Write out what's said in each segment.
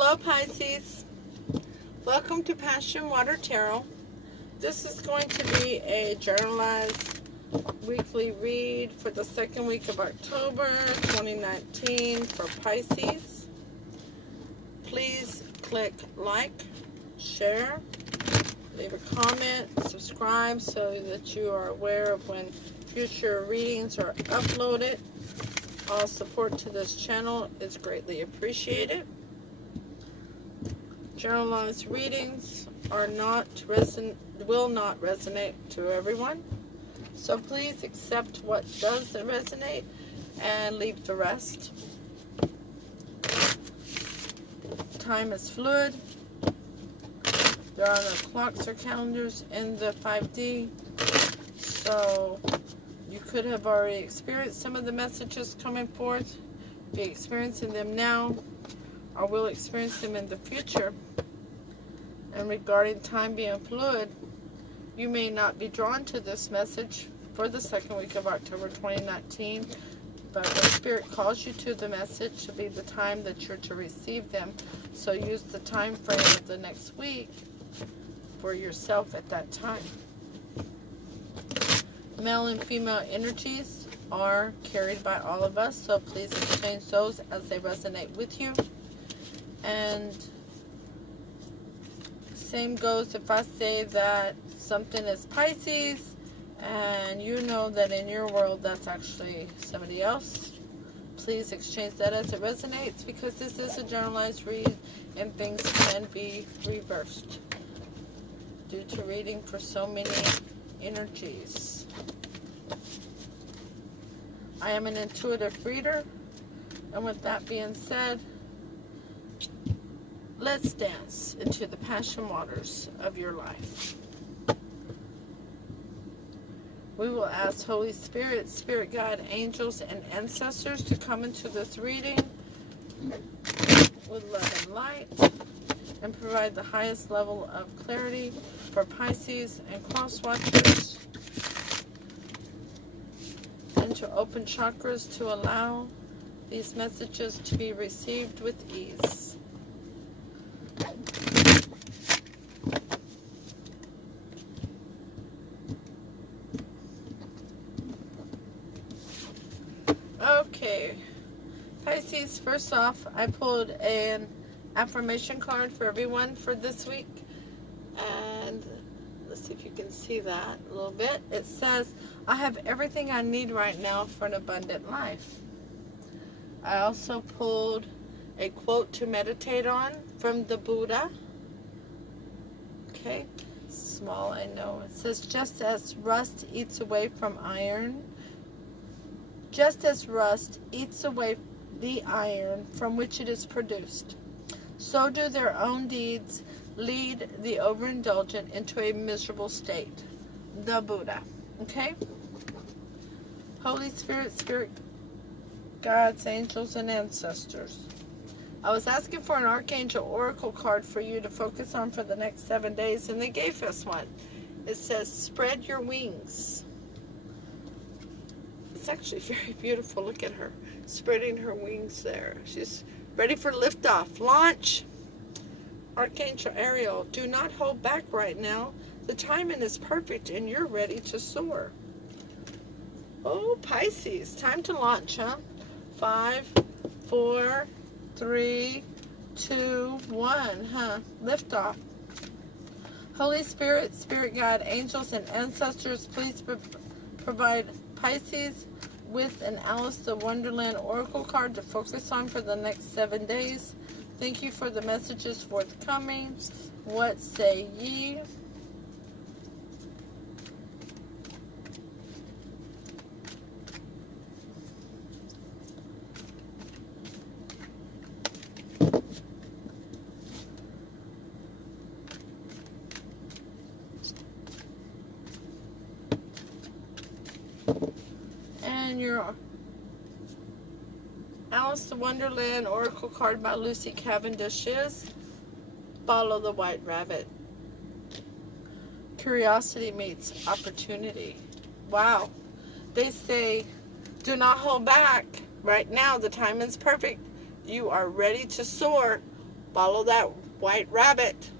Hello Pisces, welcome to Passion Water Tarot. This is going to be a journalized weekly read for the second week of October 2019 for Pisces. Please click like, share, leave a comment, subscribe so that you are aware of when future readings are uploaded. All support to this channel is greatly appreciated. Generalized readings will not resonate to everyone. So please accept what does resonate and leave the rest. Time is fluid. There are no clocks or calendars in the 5D. So you could have already experienced some of the messages coming forth, be experiencing them now, or will experience them in the future. And regarding time being fluid, you may not be drawn to this message for the second week of October 2019, but when Spirit calls you to the message, to be the time that you're to receive them. So use the time frame of the next week for yourself at that time. Male and female energies are carried by all of us, so please exchange those as they resonate with you. And same goes if I say that something is Pisces and you know that in your world that's actually somebody else. Please exchange that as it resonates, because this is a generalized read and things can be reversed due to reading for so many energies. I am an intuitive reader, and with that being said, let's dance into the passion waters of your life. We will ask Holy Spirit, Spirit Guide, angels, and ancestors to come into this reading with love and light and provide the highest level of clarity for Pisces and cross watchers, and to open chakras to allow these messages to be received with ease. Okay, Pisces, first off, I pulled an affirmation card for everyone for this week, and let's see if you can see that a little bit. It says, I have everything I need right now for an abundant life. I also pulled a quote to meditate on from the Buddha. Okay, small, I know. It says, just as rust eats away from iron, just as rust eats away the iron from which it is produced, so do their own deeds lead the overindulgent into a miserable state. The Buddha. Okay? Holy Spirit, Spirit Guides, angels, and ancestors. I was asking for an Archangel Oracle card for you to focus on for the next 7 days, and they gave us one. It says, spread your wings. It's actually very beautiful. Look at her spreading her wings there. She's ready for liftoff. Launch. Archangel Ariel, do not hold back right now. The timing is perfect and you're ready to soar. Oh, Pisces, time to launch, huh? 5, 4, 3, 2, 1, huh? Liftoff. Holy Spirit, Spirit Guide, angels, and ancestors, please provide Pisces with an Alice in Wonderland Oracle card to focus on for the next 7 days. Thank you for the messages forthcoming. What say ye? And your Alice in Wonderland Oracle card by Lucy Cavendish is Follow the White Rabbit. Curiosity meets opportunity. Wow. They say, do not hold back. Right now, the time is perfect. You are ready to soar. Follow that white rabbit.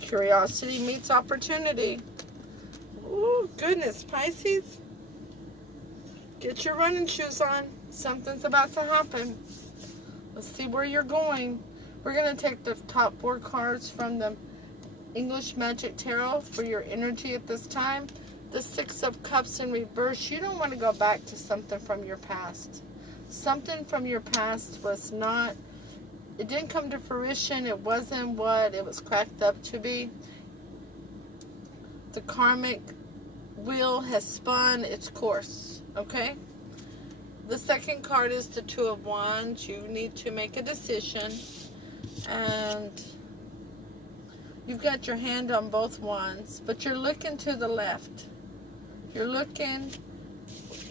Curiosity meets opportunity. Ooh, goodness, Pisces. Get your running shoes on. Something's about to happen. Let's see where you're going. We're going to take the top 4 cards from the English Magic Tarot for your energy at this time. The 6 of Cups in reverse. You don't want to go back to something from your past. Something from your past was not, it didn't come to fruition. It wasn't what it was cracked up to be. The karmic wheel has spun its course, okay? The second card is the 2 of Wands. You need to make a decision, and you've got your hand on both wands, but you're looking to the left. You're looking,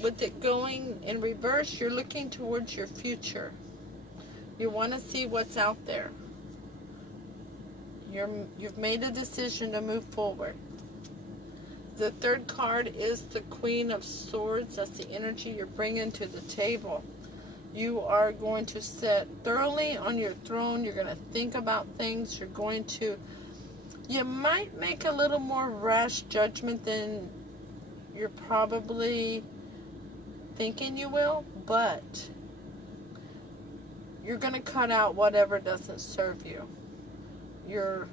with it going in reverse, you're looking towards your future. You want to see what's out there. You've made a decision to move forward. The third card is the Queen of Swords. That's the energy you're bringing to the table. You are going to sit thoroughly on your throne. You're going to think about things. You might make a little more rash judgment than you're probably thinking you will, but you're going to cut out whatever doesn't serve you. You're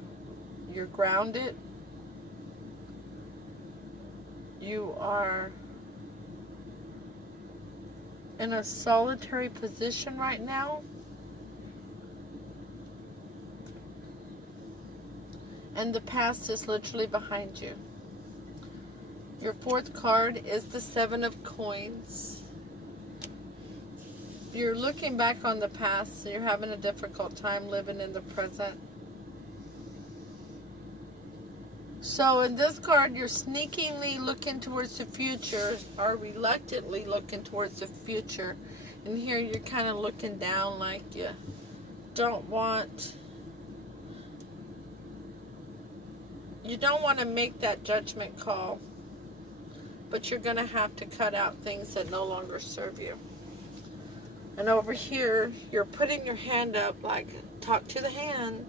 grounded. You are in a solitary position right now. And the past is literally behind you. Your fourth card is the 7 of Coins. You're looking back on the past, so you're having a difficult time living in the present. So in this card, you're sneakingly looking towards the future, or reluctantly looking towards the future. And here you're kind of looking down like you don't want to make that judgment call, but you're going to have to cut out things that no longer serve you. And over here, you're putting your hand up like, talk to the hand,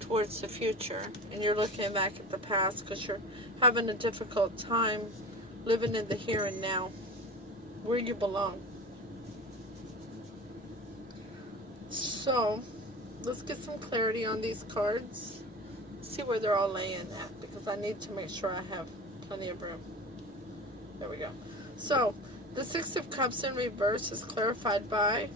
towards the future. And you're looking back at the past because you're having a difficult time living in the here and now, where you belong. So, let's get some clarity on these cards. See where they're all laying at, because I need to make sure I have plenty of room. There we go. So, the 6 of Cups in reverse is clarified by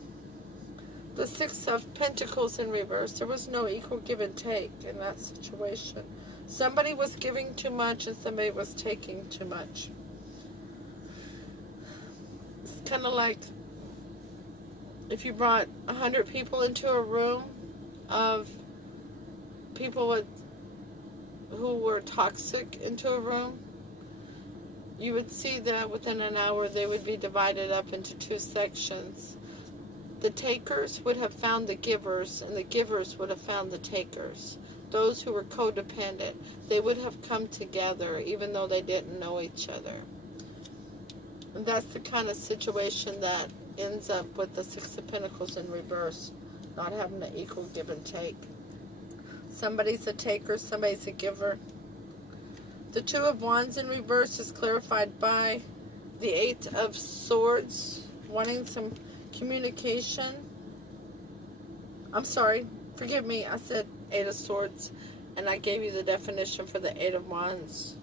the 6 of Pentacles in reverse. There was no equal give and take in that situation. Somebody was giving too much and somebody was taking too much. It's kind of like if you brought 100 people into a room of people who were toxic into a room, you would see that within an hour they would be divided up into 2 sections. The takers would have found the givers, and the givers would have found the takers. Those who were codependent, they would have come together even though they didn't know each other. And that's the kind of situation that ends up with the 6 of Pentacles in reverse, not having an equal give and take. Somebody's a taker, somebody's a giver. The 2 of Wands in reverse is clarified by the 8 of Swords, wanting some communication. I'm sorry, forgive me, I said 8 of Swords, and I gave you the definition for the 8 of Wands.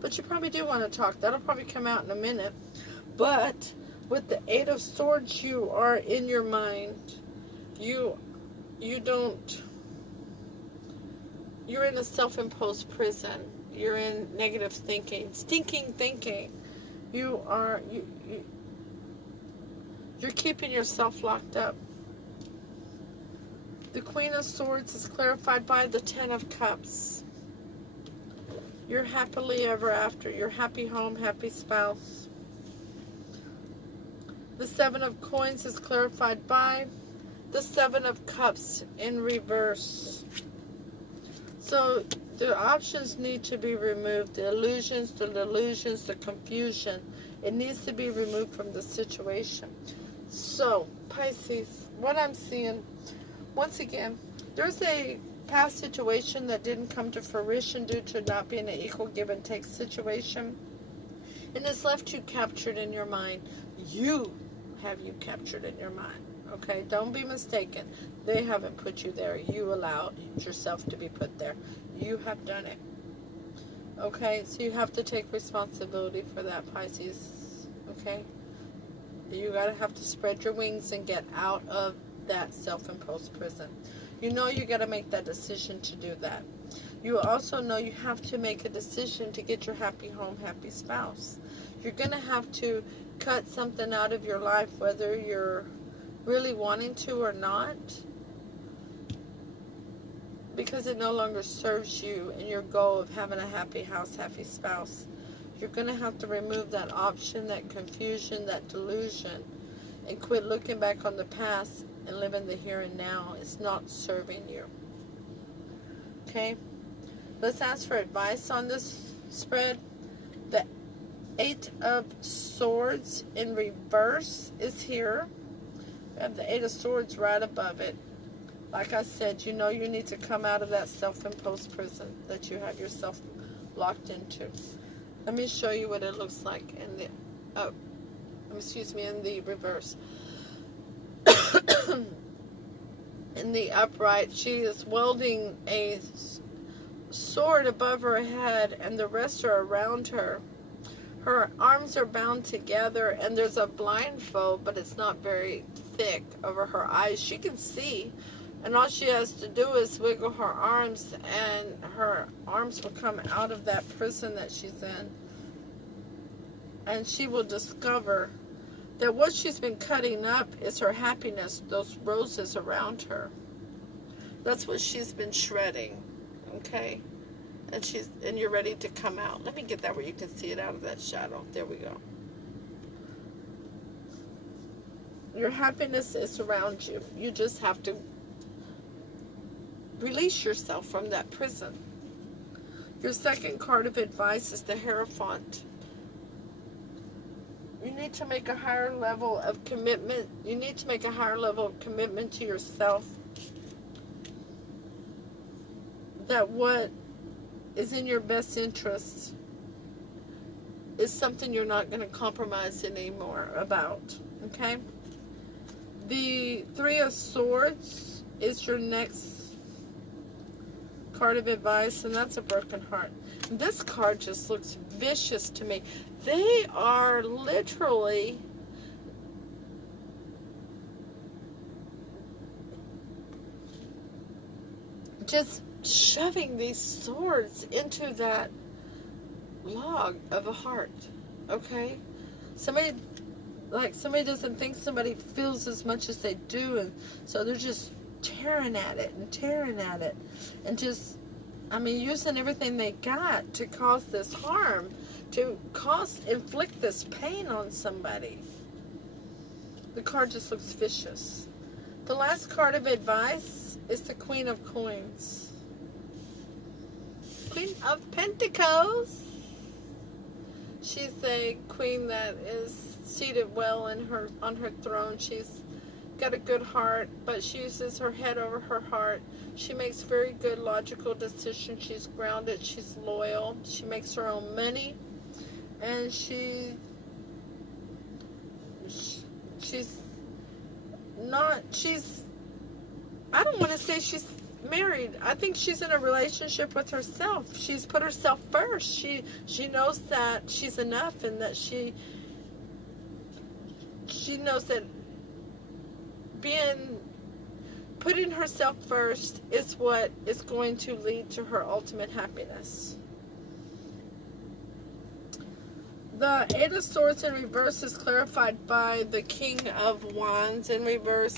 But you probably do want to talk. That'll probably come out in a minute. But with the 8 of Swords, you are in your mind. You're in a self-imposed prison. You're in negative thinking, stinking thinking. You're keeping yourself locked up. The Queen of Swords is clarified by the 10 of Cups. You're happily ever after. Your happy home, happy spouse. The 7 of Coins is clarified by the 7 of Cups in reverse. So the options need to be removed. The illusions, the delusions, the confusion. It needs to be removed from the situation. So, Pisces, what I'm seeing, once again, there's a past situation that didn't come to fruition due to not being an equal give and take situation. And it's left you captured in your mind. You have you captured in your mind. Okay? Don't be mistaken. They haven't put you there. You allowed yourself to be put there. You have done it. Okay? So you have to take responsibility for that, Pisces. Okay? You gotta have to spread your wings and get out of that self-imposed prison. You know you gotta make that decision to do that. You also know you have to make a decision to get your happy home, happy spouse. You're gonna have to cut something out of your life, whether you're really wanting to or not, because it no longer serves you in your goal of having a happy house, happy spouse. You're going to have to remove that option, that confusion, that delusion, and quit looking back on the past and live in the here and now. It's not serving you. Okay? Let's ask for advice on this spread. The 8 of Swords in reverse is here. We have the 8 of Swords right above it. Like I said, you know you need to come out of that self-imposed prison that you have yourself locked into. Let me show you what it looks like in the, in the reverse. In the upright, she is wielding a sword above her head, and the rest are around her. Her arms are bound together, and there's a blindfold, but it's not very thick over her eyes. She can see, and all she has to do is wiggle her arms, and her arms will come out of that prison that she's in. And she will discover that what she's been cutting up is her happiness, those roses around her. That's what she's been shredding, okay? And you're ready to come out. Let me get that where you can see it out of that shadow. There we go. Your happiness is around you. You just have to release yourself from that prison. Your second card of advice is the Hierophant. You need to make a higher level of commitment. You need to make a higher level of commitment to yourself. That what is in your best interest is something you're not going to compromise anymore about. Okay? The 3 of Swords is your next card of advice, and that's a broken heart. This card just looks vicious to me. They are literally just shoving these swords into that log of a heart. Okay? Somebody doesn't think somebody feels as much as they do, and so they're just tearing at it and just, using everything they got to cause this harm, to inflict this pain on somebody. The card just looks vicious. The last card of advice is the Queen of Coins. Queen of Pentacles. She's a queen that is seated well on her throne. She's got a good heart, but she uses her head over her heart. She makes very good logical decisions. She's grounded. She's loyal. She makes her own money, and she's I don't want to say she's married. I think she's in a relationship with herself. She's put herself first. She knows that she's enough, and that she knows that putting herself first is what is going to lead to her ultimate happiness. The 8 of Swords in reverse is clarified by the King of Wands in reverse.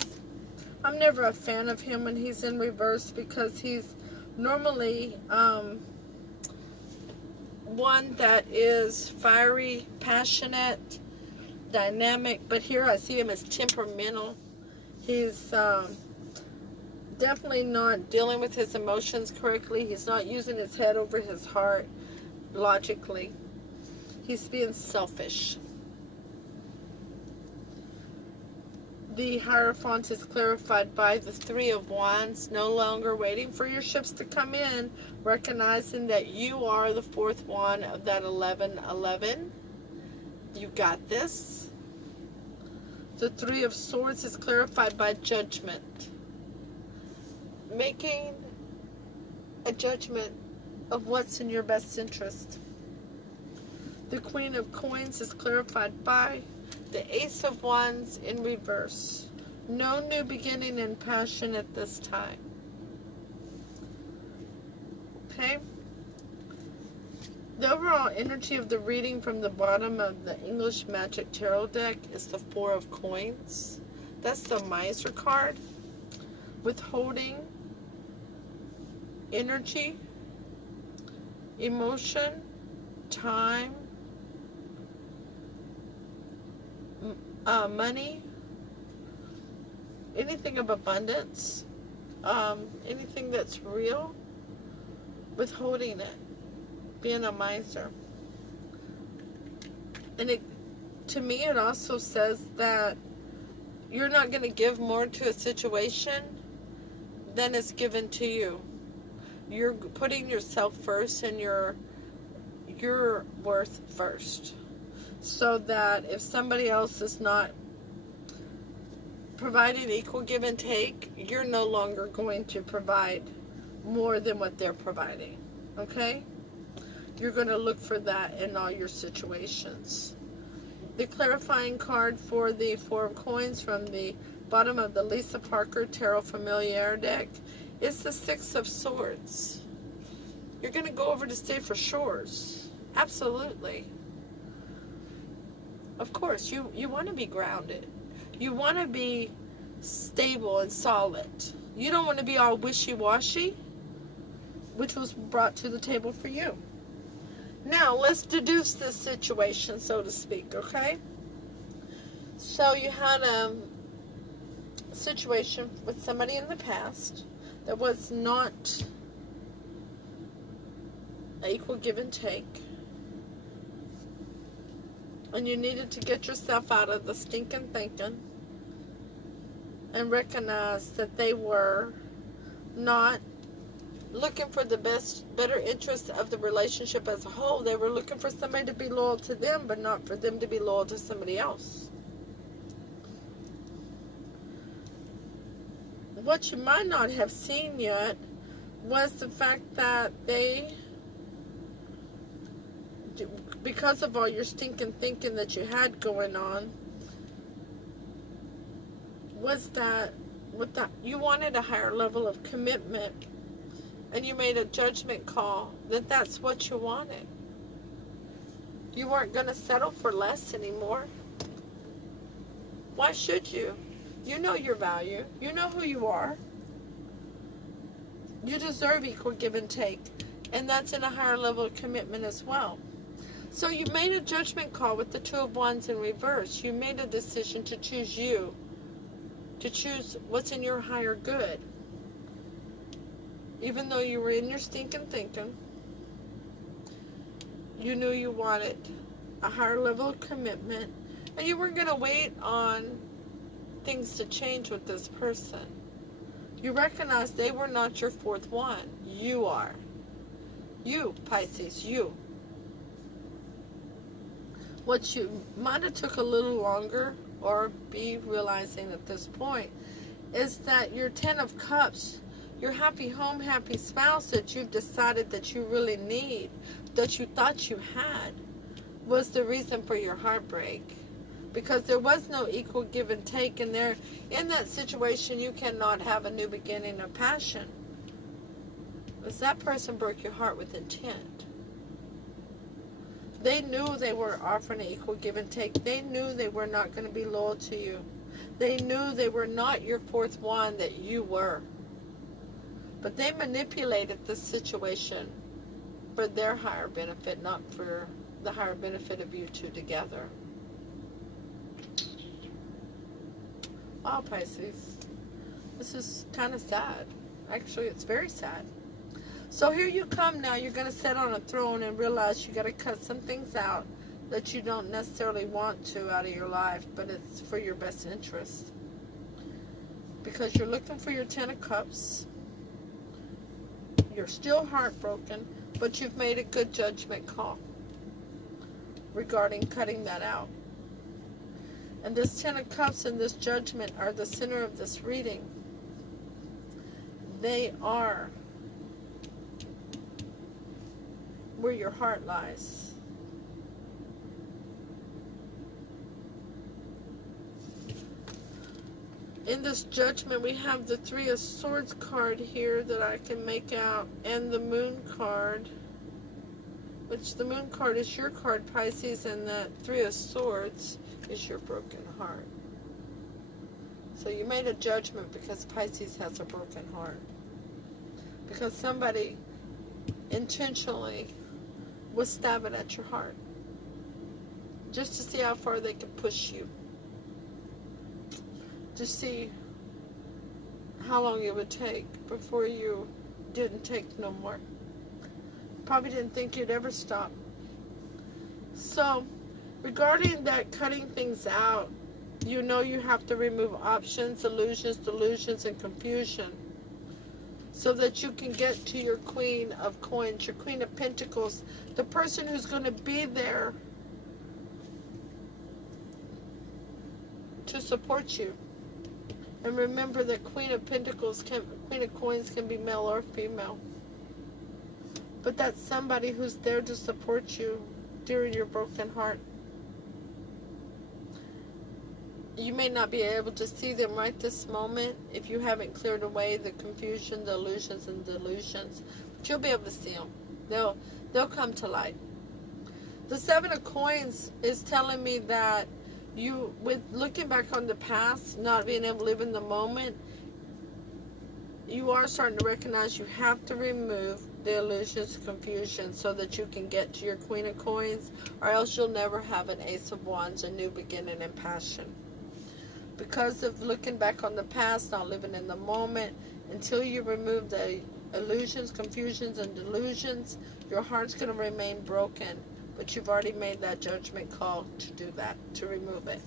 I'm never a fan of him when he's in reverse, because he's normally one that is fiery, passionate, dynamic, but here I see him as temperamental. He's definitely not dealing with his emotions correctly. He's not using his head over his heart logically. He's being selfish. The Hierophant is clarified by the Three of Wands, no longer waiting for your ships to come in, recognizing that you are the fourth one of that 1111. You got this. The Three of Swords is clarified by Judgment, making a judgment of what's in your best interest. The Queen of Coins is clarified by the Ace of Wands in reverse. No new beginning in passion at this time. Okay? The overall energy of the reading from the bottom of the English Magic Tarot deck is the Four of Coins. That's the Miser card. Withholding, energy, emotion, time, money, anything of abundance, anything that's real, withholding it, being a miser. And to me, it also says that you're not going to give more to a situation than is given to you. You're putting yourself first and your worth first. So that if somebody else is not providing equal give and take, you're no longer going to provide more than what they're providing. Okay? You're going to look for that in all your situations. The clarifying card for the Four of Coins from the bottom of the Lisa Parker Tarot Familiar deck is the Six of Swords. You're going to go over to stay for shores. Absolutely. Of course, you want to be grounded. You want to be stable and solid. You don't want to be all wishy-washy, which was brought to the table for you. Now, let's deduce this situation, so to speak, okay? So you had a situation with somebody in the past that was not an equal give and take. And you needed to get yourself out of the stinking thinking and recognize that they were not looking for the better interest of the relationship as a whole. They were looking for somebody to be loyal to them, but not for them to be loyal to somebody else. What you might not have seen yet was the fact that they, because of all your stinking thinking that you had going on, was that you wanted a higher level of commitment, and you made a judgment call that that's what you wanted. You weren't going to settle for less anymore. Why should you? You know your value. You know who you are. You deserve equal give and take, and that's in a higher level of commitment as well. So you made a judgment call with the Two of Wands in reverse. You made a decision to choose you, to choose what's in your higher good. Even though you were in your stinking thinking, you knew you wanted a higher level of commitment, and you weren't going to wait on things to change with this person. You recognize they were not your fourth one. You are. You, Pisces, you. What you might have took a little longer, or be realizing at this point, is that your Ten of Cups, your happy home, happy spouse that you've decided that you really need, that you thought you had, was the reason for your heartbreak. Because there was no equal give and take, and there, in that situation, you cannot have a new beginning of passion. Because that person broke your heart with intent. They knew they were offering an equal give and take. They knew they were not going to be loyal to you. They knew they were not your fourth one that you were. But they manipulated this situation for their higher benefit, not for the higher benefit of you two together. Wow, Pisces. This is kind of sad. Actually, it's very sad. So here you come now. You're going to sit on a throne and realize you got to cut some things out that you don't necessarily want to out of your life, but it's for your best interest. because you're looking for your 10 of Cups. You're still heartbroken, but you've made a good judgment call regarding cutting that out. And this 10 of Cups and this judgment are the center of this reading. They are where your heart lies. In this judgment, we have the Three of Swords card here that I can make out, and the Moon card, which the Moon card is your card, Pisces, and the Three of Swords is your broken heart. So you made a judgment because Pisces has a broken heart. Because somebody intentionally was stabbing at your heart just to see how far they could push you, to see how long it would take before you didn't take no more. Probably didn't think you'd ever stop. So regarding that cutting things out, you know you have to remove options, illusions, delusions, and confusion so that you can get to your Queen of Coins, your Queen of Pentacles, the person who's going to be there to support you. And remember that Queen of Pentacles, Queen of Coins can be male or female. But that's somebody who's there to support you during your broken heart. You may not be able to see them right this moment if you haven't cleared away the confusion, the illusions, and delusions. But you'll be able to see them. They'll come to light. The Seven of Coins is telling me that you, with looking back on the past, not being able to live in the moment, you are starting to recognize you have to remove the illusions, confusion, so that you can get to your Queen of Coins, or else you'll never have an Ace of Wands, a new beginning and passion. Because of looking back on the past, not living in the moment, until you remove the illusions, confusions, and delusions, your heart's going to remain broken. But you've already made that judgment call to do that, to remove it.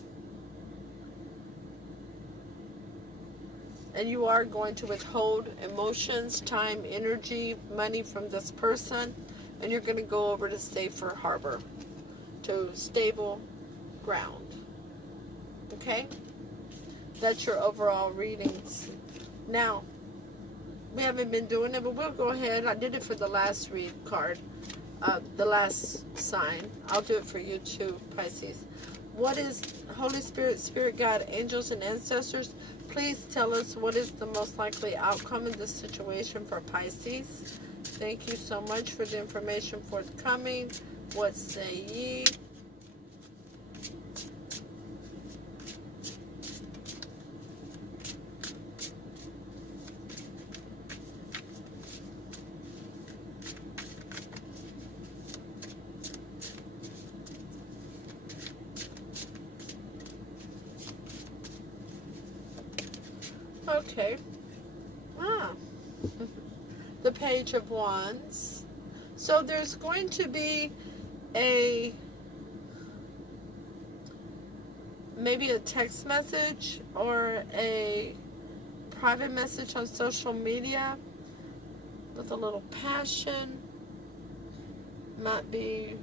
And you are going to withhold emotions, time, energy, money from this person. And you're going to go over to safer harbor, to stable ground. Okay? That's your overall readings. Now, we haven't been doing it, but we'll go ahead. I did it for the last read card. The last sign. I'll do it for you too, Pisces. What is Holy Spirit, Spirit Guide, angels, and ancestors? Please tell us what is the most likely outcome in this situation for Pisces. Thank you so much for the information forthcoming. What say ye? Okay. The Page of Wands. So there's going to be maybe a text message or a private message on social media with a little passion. Might be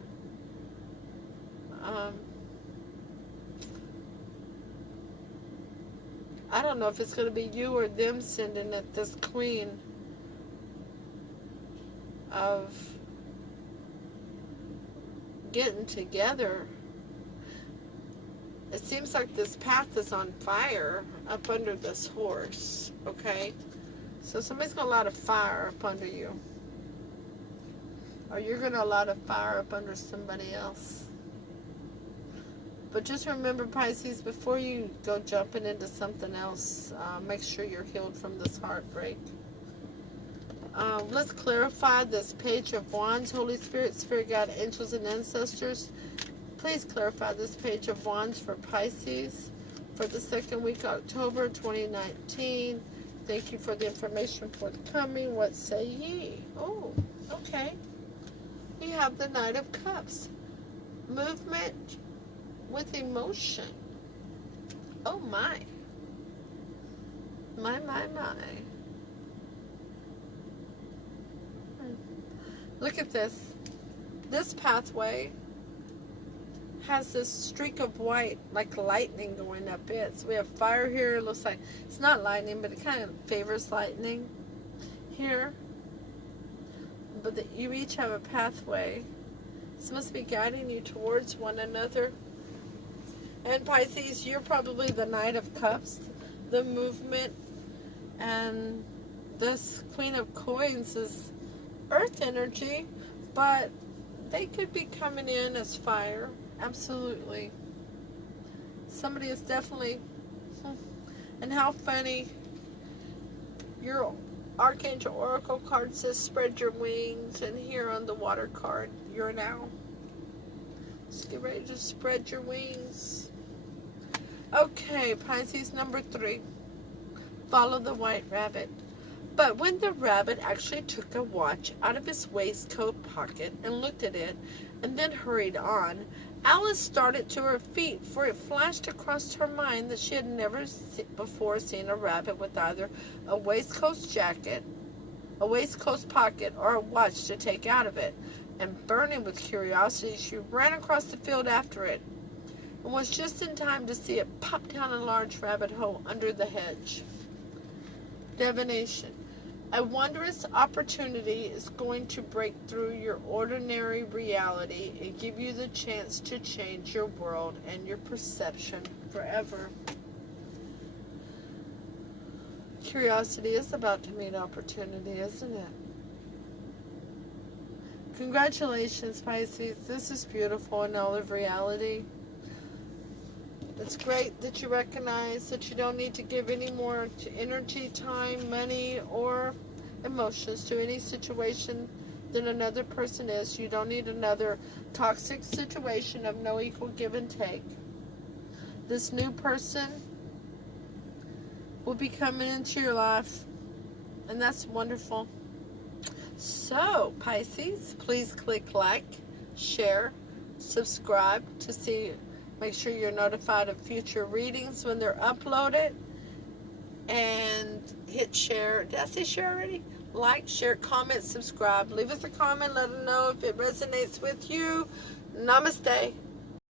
I don't know if it's going to be you or them sending it, this Queen of getting together. It seems like this path is on fire up under this horse, okay? So somebody's got a lot of fire up under you. Or you're going to a lot of fire up under somebody else. But just remember, Pisces, before you go jumping into something else, make sure you're healed from this heartbreak. Let's clarify this Page of Wands. Holy Spirit, Spirit Guide, angels, and ancestors. Please clarify this Page of Wands for Pisces for the second week of October 2019. Thank you for the information forthcoming. What say ye? Oh, okay. We have the Knight of Cups. Movement with emotion. Oh my. My. Look at this. This pathway has this streak of white, like lightning going up it. So we have fire here. It looks like it's not lightning, but it kind of favors lightning here. But you each have a pathway. This must be guiding you towards one another. And Pisces, you're probably the Knight of Cups, the movement, and this Queen of Coins is earth energy, but they could be coming in as fire. Absolutely. Somebody is definitely, and how funny, your Archangel Oracle card says spread your wings, and here on the water card, you're now. Just get ready to spread your wings. Okay, Pisces, number 3. Follow the white rabbit. But when the rabbit actually took a watch out of his waistcoat pocket and looked at it, and then hurried on, Alice started to her feet, for it flashed across her mind that she had never before seen a rabbit with either a waistcoat pocket, or a watch to take out of it. And burning with curiosity, she ran across the field after it, and was just in time to see it pop down a large rabbit hole under the hedge. Divination. A wondrous opportunity is going to break through your ordinary reality and give you the chance to change your world and your perception forever. Curiosity is about to meet opportunity, isn't it? Congratulations, Pisces. This is beautiful in all of reality. It's great that you recognize that you don't need to give any more energy, time, money, or emotions to any situation than another person is. You don't need another toxic situation of no equal give and take. This new person will be coming into your life, and that's wonderful. So, Pisces, please click like, share, subscribe to see. Make sure you're notified of future readings when they're uploaded. And hit share. Did I say share already? Like, share, comment, subscribe. Leave us a comment. Let us know if it resonates with you. Namaste.